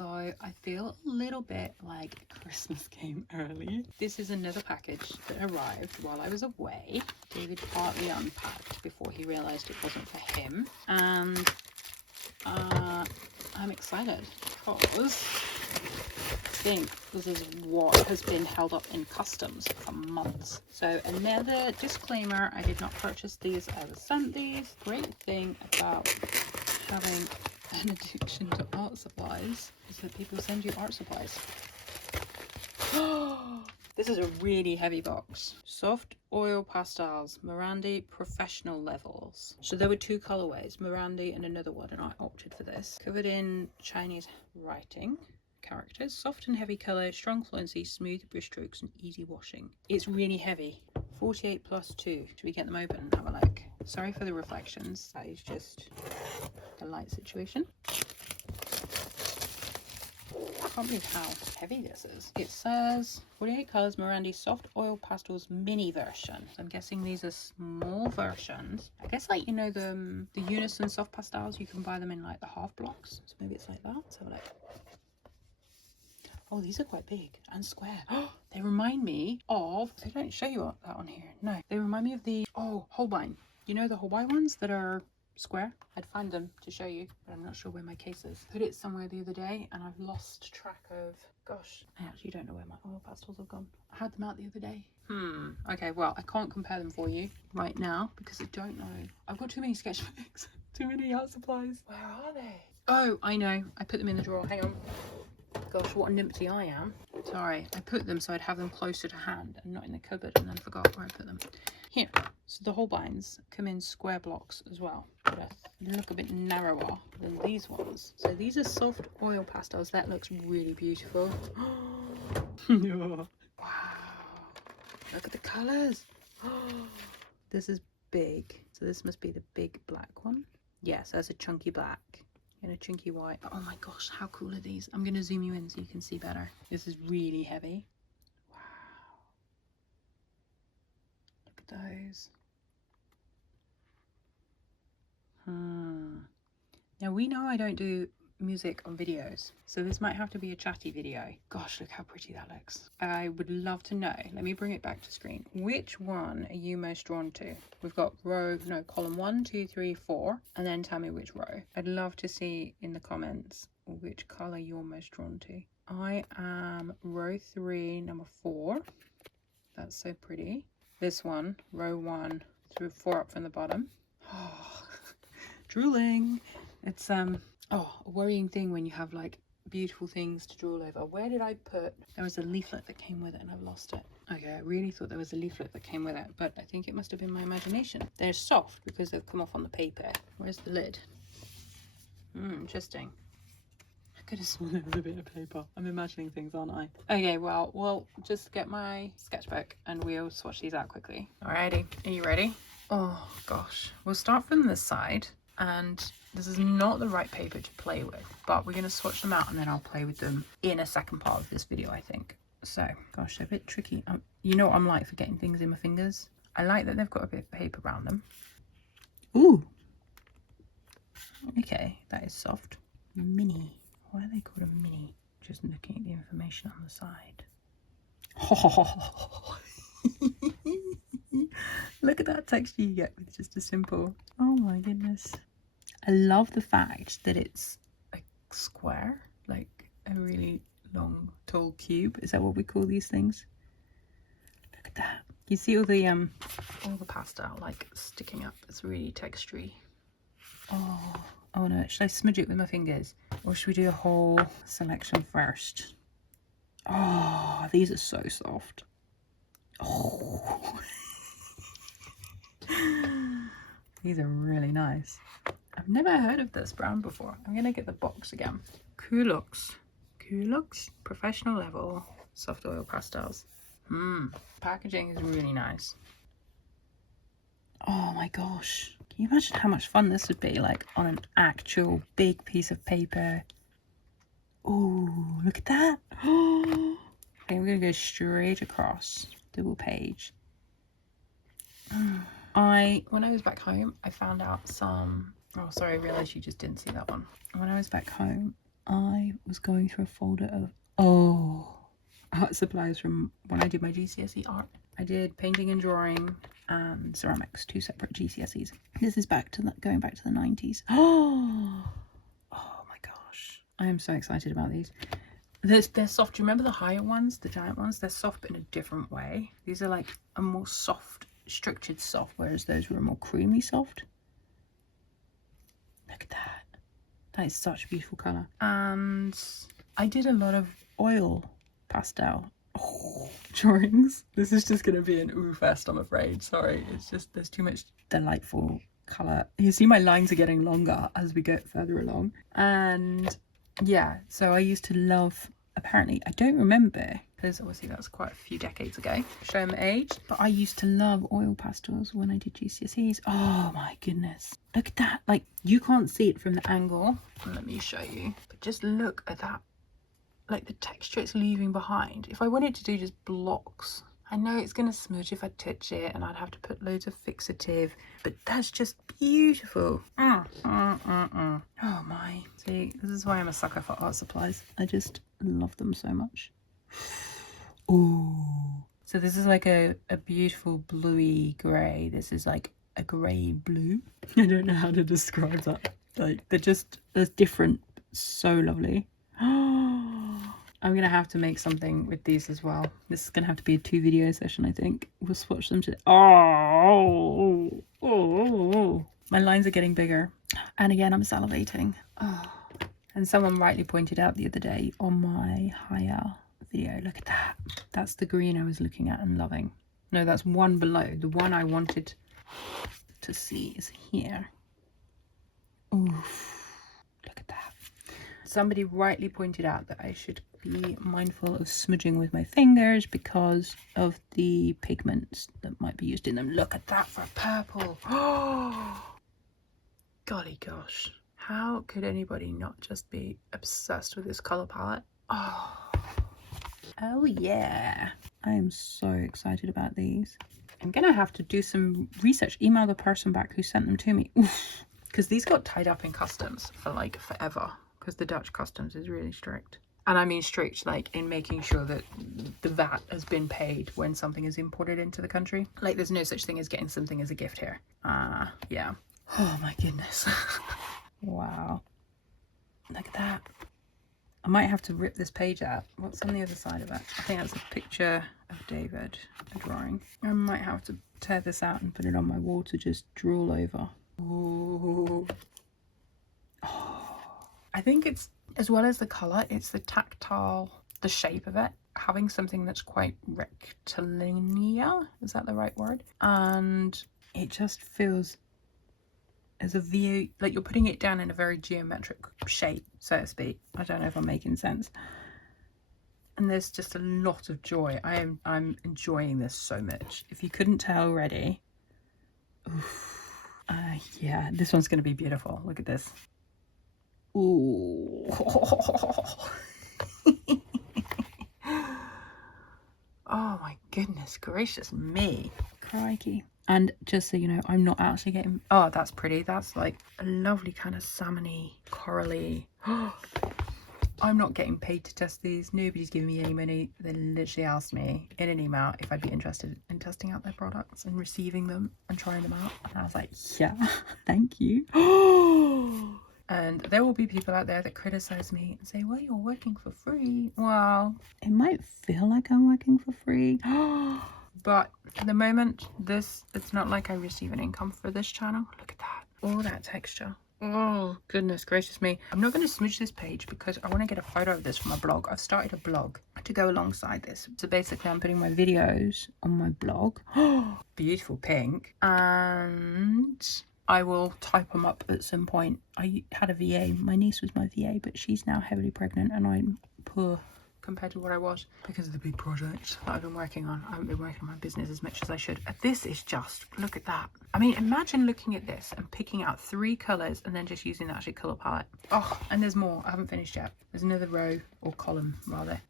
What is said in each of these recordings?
So I feel a little bit like Christmas came early. This is another package that arrived while I was away. David partly unpacked before he realized it wasn't for him. And I'm excited because I think this is what has been held up in customs for months. So another disclaimer, I did not purchase these, I was sent these. Great thing about having an addiction to art supplies is that people send you art supplies. This is a really heavy box. Soft oil pastels, Morandi professional levels. So there were two colorways, Morandi and another one, and I opted for this. Covered in Chinese writing characters, soft and heavy color, strong fluency, smooth brush strokes, and easy washing. It's really heavy. 48 plus 2. Should we get them open and have a look? Sorry for the reflections. That is just the light situation. I can't believe how heavy this is. It says 48 colors, Morandi soft oil pastels mini version. So I'm guessing these are small versions. I guess, like, you know, the unison soft pastels, you can buy them in like the half blocks. So maybe it's like that. Let's have a look. Oh, these are quite big and square. Oh, they remind me of, they don't show you that on here. No, they remind me of the, Holbein. You know the Holbein ones that are square? I'd find them to show you, but I'm not sure where my case is. Put it somewhere the other day and I've lost track of, gosh, I actually don't know where my oil pastels have gone. I had them out the other day. Okay, well, I can't compare them for you right now because I don't know. I've got too many sketchbooks, too many art supplies. Where are they? Oh, I know. I put them in the drawer. Hang on. Gosh, what a numpty I am. Sorry, I put them so I'd have them closer to hand and not in the cupboard, and then forgot where I put them. Here, so the Holbeins come in square blocks as well, but look a bit narrower than these ones. So these are soft oil pastels. That looks really beautiful. Wow, look at the colours. This is big, so this must be the big black one. Yes, that's a chunky black and a chunky white. Oh my gosh, how cool are these? I'm going to zoom you in so you can see better. This is really heavy. Wow, look at those. Now we know I don't do music on videos, so this might have to be a chatty video. Gosh, look how pretty that looks. I would love to know, let me bring it back to screen, which one are you most drawn to? We've got column 1, 2, 3, 4, and then tell me which row. I'd love to see in the comments which color you're most drawn to. I am row 3, number 4. That's so pretty. This one, row 1 through 4 up from the bottom. Oh, drooling. It's a worrying thing when you have like beautiful things to drool over. Where did I put? There was a leaflet that came with it and I've lost it. Okay, I really thought there was a leaflet that came with it, but I think it must have been my imagination. They're soft because they've come off on the paper. Where's the lid? Interesting. I could have sworn there was a bit of paper. I'm imagining things, aren't I? Okay, well, we'll just get my sketchbook and we'll swatch these out quickly. Alrighty, are you ready? Oh gosh, we'll start from this side, and this is not the right paper to play with, but we're going to swatch them out and then I'll play with them in a second part of this video, I think. So, gosh, they're a bit tricky. You know what I'm like for getting things in my fingers. I like that they've got a bit of paper around them. Ooh. Okay, that is soft. Mini. Why are they called a mini? Just looking at the information on the side. Oh. Look at that texture you get with just a simple. Oh my goodness. I love the fact that it's a square, like a really long, tall cube. Is that what we call these things? Look at that. You see all the pastel like sticking up. It's really textury. Oh no, should I smudge it with my fingers? Or should we do a whole selection first? Oh, these are so soft. Oh. These are really nice. I've never heard of this brand before. I'm gonna get the box again. Gouache professional level soft oil pastels. Packaging is really nice. Oh my gosh, can you imagine how much fun this would be, like on an actual big piece of paper? Oh, look at that. Okay, we're gonna go straight across, double page. When I was back home, I found out some, oh sorry, I realized you just didn't see that one. When I was back home, I was going through a folder of art supplies from when I did my GCSE art. I did painting and drawing and ceramics, 2 separate GCSEs. This is going back to the 90s. Oh my gosh, I am so excited about these. They're soft. Do you remember the higher ones, the giant ones? They're soft but in a different way. These are like a more soft, structured soft, whereas those were a more creamy soft. Look at that. That is such a beautiful colour. And I did a lot of oil pastel drawings. This is just going to be an ooh fest, I'm afraid. Sorry, it's just there's too much delightful colour. You see my lines are getting longer as we get further along. And yeah, so I used to love, apparently, I don't remember, because obviously that's quite a few decades ago, show my age, but I used to love oil pastels when I did GCSEs. Oh my goodness, look at that. Like, you can't see it from the angle, let me show you, but just look at that, like the texture it's leaving behind. If I wanted to do just blocks, I know it's going to smudge if I touch it and I'd have to put loads of fixative, but that's just beautiful. Oh my. See, this is why I'm a sucker for art supplies. I just love them so much. Ooh. So this is like a beautiful bluey grey. This is like a grey blue. I don't know how to describe that. Like, they're different. So lovely. I'm gonna have to make something with these as well. This is gonna have to be a 2 video session, I think. We'll swatch them today. Oh, my lines are getting bigger, and again I'm salivating. And someone rightly pointed out the other day on my higher video, look at that, that's the green I was looking at and loving. No, that's one below. The one I wanted to see is here. Oof, look at that. Somebody rightly pointed out that I should be mindful of smudging with my fingers because of the pigments that might be used in them. Look at that for purple. Oh, golly gosh. How could anybody not just be obsessed with this colour palette? Oh yeah. I am so excited about these. I'm gonna have to do some research, email the person back who sent them to me. Because these got tied up in customs for like forever, because the Dutch customs is really strict. And I mean strict, like in making sure that the VAT has been paid when something is imported into the country. Like, there's no such thing as getting something as a gift here. Yeah. Oh my goodness. Wow. Look at that. I might have to rip this page out. What's on the other side of it? I think that's a picture of David, a drawing. I might have to tear this out and put it on my wall to just drool over. Ooh. Oh. I think it's, as well as the colour, it's the tactile, the shape of it. Having something that's quite rectilinear, is that the right word? And it just feels as a view, like you're putting it down in a very geometric shape, so to speak. I don't know if I'm making sense. And there's just a lot of joy. I'm enjoying this so much. If you couldn't tell already, yeah, this one's going to be beautiful. Look at this. Ooh. Oh my goodness gracious me. Crikey. And just so you know, I'm not actually getting... Oh, that's pretty. That's like a lovely kind of salmon-y, corally. I'm not getting paid to test these. Nobody's giving me any money. They literally asked me in an email if I'd be interested in testing out their products and receiving them and trying them out. And I was like, yeah, thank you. And there will be people out there that criticize me and say, well, you're working for free. Well, it might feel like I'm working for free. But at the moment, it's not like I receive an income for this channel. Look at that. All that texture. Oh, goodness gracious me. I'm not going to smudge this page because I want to get a photo of this for my blog. I've started a blog to go alongside this. So basically, I'm putting my videos on my blog. Beautiful pink. And I will type them up at some point. I had a VA. My niece was my VA, but she's now heavily pregnant and I'm poor compared to what I was because of the big project that I've been working on. I haven't been working on my business as much as I should. This is just, look at that. I mean, imagine looking at this and picking out 3 colours and then just using the actual colour palette. Oh, and there's more. I haven't finished yet. There's another row, or column rather.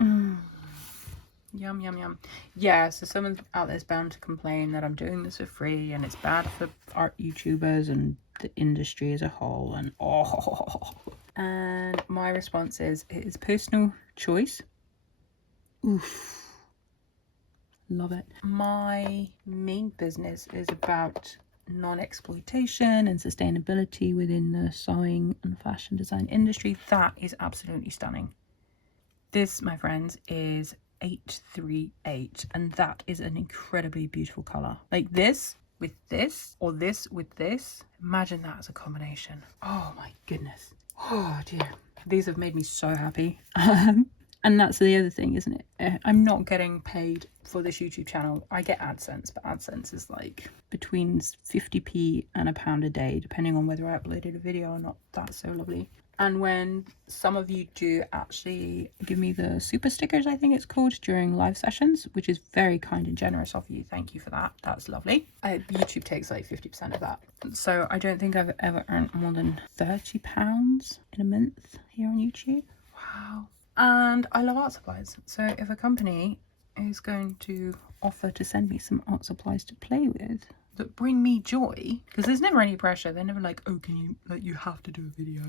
Yum, yum, yum. Yeah, so someone out there's bound to complain that I'm doing this for free and it's bad for art YouTubers and the industry as a whole, and And my response is, it is personal choice. Oof. Love it. My main business is about non-exploitation and sustainability within the sewing and fashion design industry. That is absolutely stunning. This, my friends, is 838, and that is an incredibly beautiful color. Like this with this, or this with this. Imagine that as a combination. Oh my goodness. Oh dear. These have made me so happy. And that's the other thing, isn't it? I'm not getting paid for this YouTube channel. I get AdSense, but AdSense is like between 50p and £1 a day, depending on whether I uploaded a video or not. That's so lovely. And when some of you do actually give me the super stickers, I think it's called, during live sessions, which is very kind and generous of you. Thank you for that. That's lovely. YouTube takes like 50% of that. So I don't think I've ever earned more than £30 in a month here on YouTube. Wow. And I love art supplies. So if a company is going to offer to send me some art supplies to play with that bring me joy, because there's never any pressure. They're never like, oh, can you, like, you have to do a video.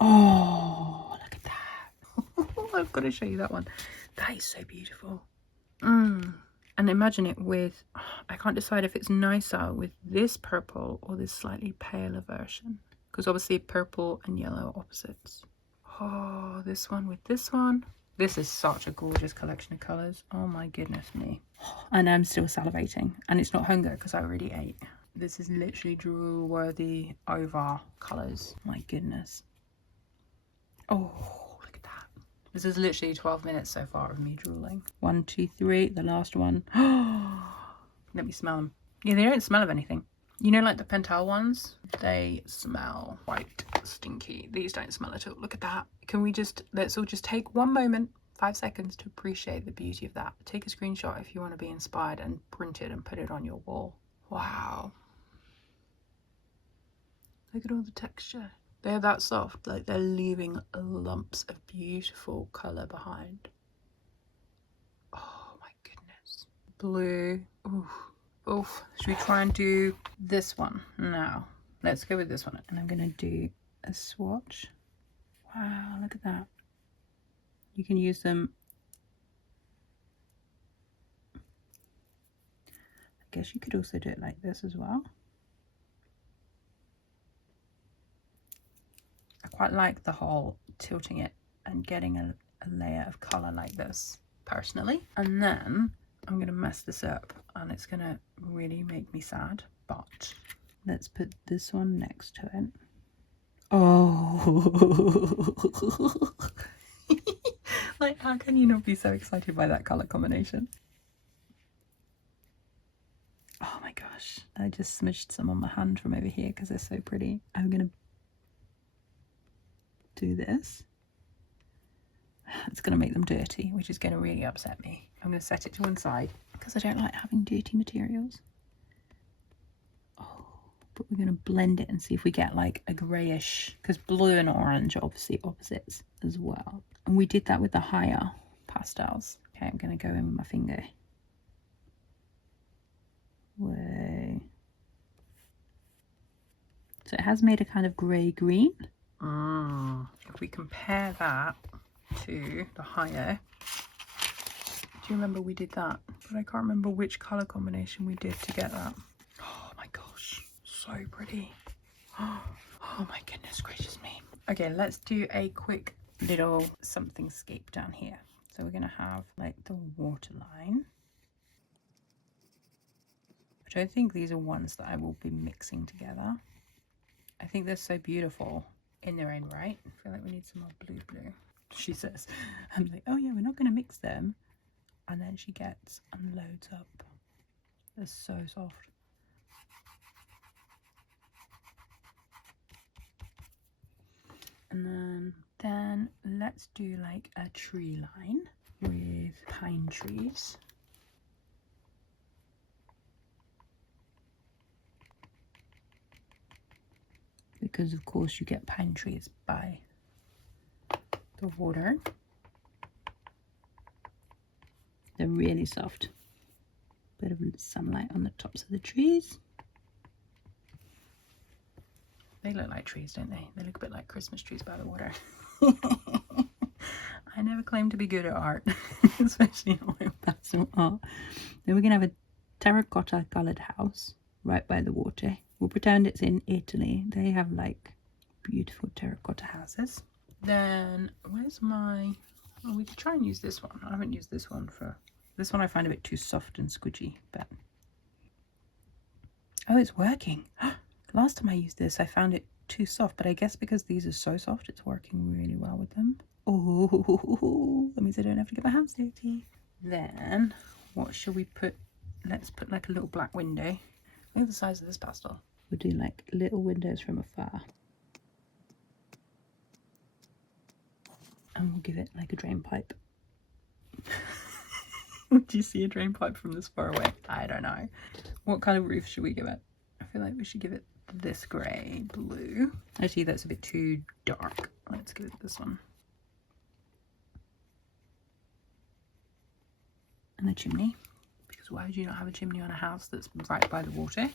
Oh, look at that. I've got to show you that one. That is so beautiful. And imagine it with, I can't decide if it's nicer with this purple or this slightly paler version, because obviously purple and yellow are opposites. Oh, this one with this one. This is such a gorgeous collection of colours. Oh my goodness me. And I'm still salivating, and it's not hunger because I already ate. This is literally drool worthy over colours. My goodness. Oh, look at that. This is literally 12 minutes so far of me drooling. 1, 2, 3, the last one. Let me smell them. Yeah, they don't smell of anything. You know, like the Pentel ones, they smell quite stinky. These don't smell at all. Look at that. Can we just, let's all just take one moment, 5 seconds, to appreciate the beauty of that. Take a screenshot if you want to be inspired and print it and put it on your wall. Wow. Look at all the texture. They're that soft, like they're leaving lumps of beautiful colour behind. Oh my goodness. Blue. Ooh. Oof. Should we try and do this one now? Let's go with this one. And I'm going to do a swatch. Wow, look at that. You can use them. I guess you could also do it like this as well. I quite like the whole tilting it and getting a layer of colour like this, personally. And then I'm going to mess this up and it's going to really make me sad. But let's put this one next to it. Oh. Like, how can you not be so excited by that colour combination? Oh my gosh. I just smudged some on my hand from over here because they're so pretty. I'm going to do this. It's going to make them dirty, which is going to really upset me. I'm going to set it to one side because I don't like having dirty materials. Oh, but we're going to blend it and see if we get like a greyish, because blue and orange are obviously opposites as well. And we did that with the higher pastels. Okay, I'm going to go in with my finger. Whoa. So it has made a kind of grey-green. If we compare that to the higher, do you remember we did that? But I can't remember which colour combination we did to get that. Oh my gosh, so pretty. Oh my goodness gracious me. Okay, let's do a quick little something scape down here. So we're going to have like the waterline. Which I think these are ones that I will be mixing together. I think they're so beautiful in their own right. I feel like we need some more blue. She says. I'm like, oh yeah, we're not going to mix them. And then she gets and loads up. They're so soft. And then let's do like a tree line with pine trees. Because of course you get pine trees by the water. They're really soft. Bit of sunlight on the tops of the trees. They look like trees, don't they? They look a bit like Christmas trees by the water. I never claim to be good at art, especially oil pastel art. Then we're going to have a terracotta coloured house right by the water. We'll pretend it's in Italy. They have like beautiful terracotta houses. Then where's my... Oh, we could try and use this one. I haven't used this one for... This one I find a bit too soft and squidgy, but... Oh, it's working. Last time I used this, I found it too soft, but I guess because these are so soft, it's working really well with them. Oh, that means I don't have to get my hands dirty. Then, what shall we put? Let's put like a little black window. Look at the size of this pastel. We'll do like little windows from afar. And we'll give it like a drain pipe. Do you see a drain pipe from this far away? I don't know. What kind of roof should we give it? I feel like we should give it this grey blue. Actually, that's a bit too dark. Let's give it this one. And the chimney, because why would you not have a chimney on a house that's right by the water?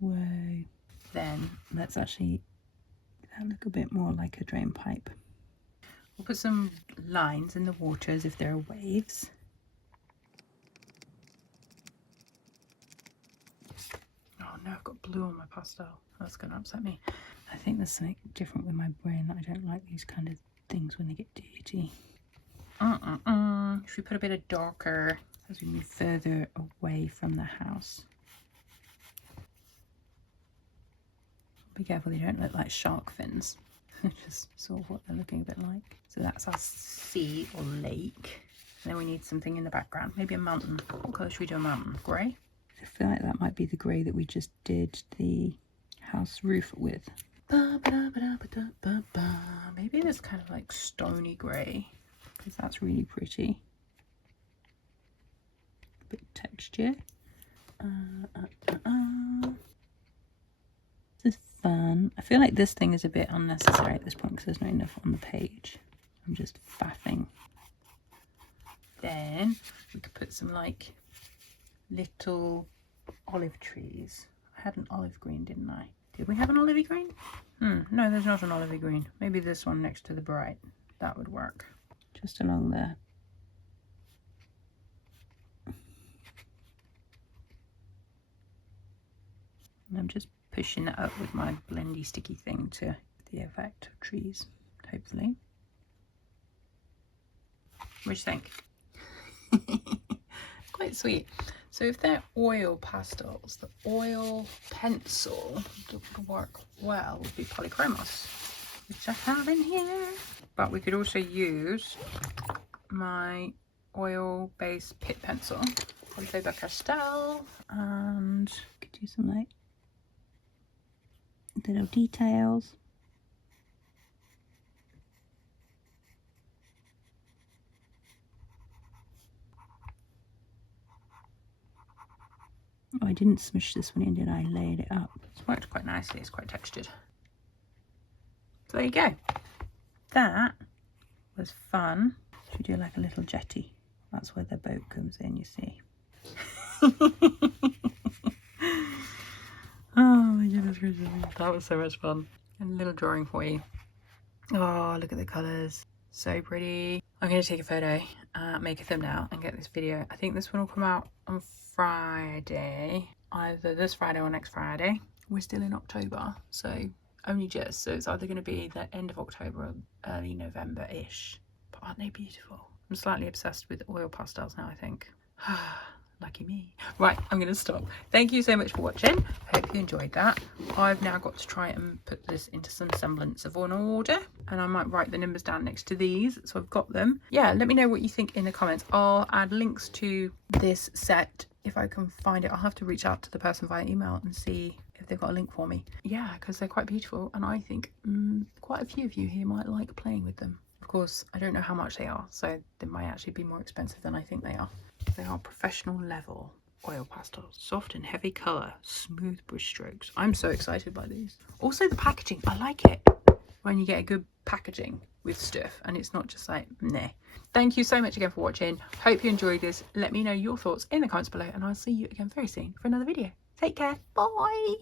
Whoa. Then let's actually look a bit more like a drain pipe. We'll put some lines in the water as if there are waves. Oh no, I've got blue on my pastel. That's going to upset me. I think there's something different with my brain, that I don't like these kind of things when they get dirty. Should we put a bit of darker as we move further away from the house? Be careful they don't look like shark fins. Just sort of what they're looking a bit like. So that's our sea or lake. And then we need something in the background, maybe a mountain. What colour should we do a mountain? Grey? I feel like that might be the grey that we just did the house roof with. Maybe this kind of like stony grey, because that's really pretty. A bit of texture. This is fun. I feel like this thing is a bit unnecessary at this point because there's not enough on the page. I'm just faffing. Then we could put some like little olive trees. I had an olive green, didn't I? Did we have an olivey green? No, there's not an olivey green. Maybe this one next to the bright. That would work. Just along there. And I'm just pushing it up with my blendy sticky thing to the effect of trees, hopefully. What do you think? Quite sweet. So if they're oil pastels, the oil pencil that would work well would be polychromos, which I have in here. But we could also use my oil-based pit pencil, Faber-Castell, and could do some like little details. Oh, I didn't smush this one in, did I? Laid it up. It's worked quite nicely. It's quite textured. So there you go. That was fun. Should we do like a little jetty? That's where the boat comes in, you see. Oh my goodness gracious. That was so much fun. And a little drawing for you. Oh, look at the colours. So pretty. I'm going to take a photo, make a thumbnail and get this video. I think this one will come out on Friday, either this Friday or next Friday. We're still in October, so only just. So it's either going to be the end of October or early November-ish. But aren't they beautiful? I'm slightly obsessed with oil pastels now, I think. Lucky me. Right, I'm going to stop. Thank you so much for watching. Hope you enjoyed that. I've now got to try and put this into some semblance of an order, and I might write the numbers down next to these so I've got them. Yeah, let me know what you think in the comments. I'll add links to this set if I can find it. I'll have to reach out to the person via email and see if they've got a link for me. Yeah, because they're quite beautiful, and I think quite a few of you here might like playing with them. Of course, I don't know how much they are, so they might actually be more expensive than I think they are. They are professional level oil pastels, soft and heavy colour, smooth brush strokes. I'm so excited by these. Also the packaging, I like it when you get a good packaging with stuff and it's not just like nah. Thank you so much again for watching. Hope you enjoyed this. Let me know your thoughts in the comments below, and I'll see you again very soon for another video. Take care. Bye.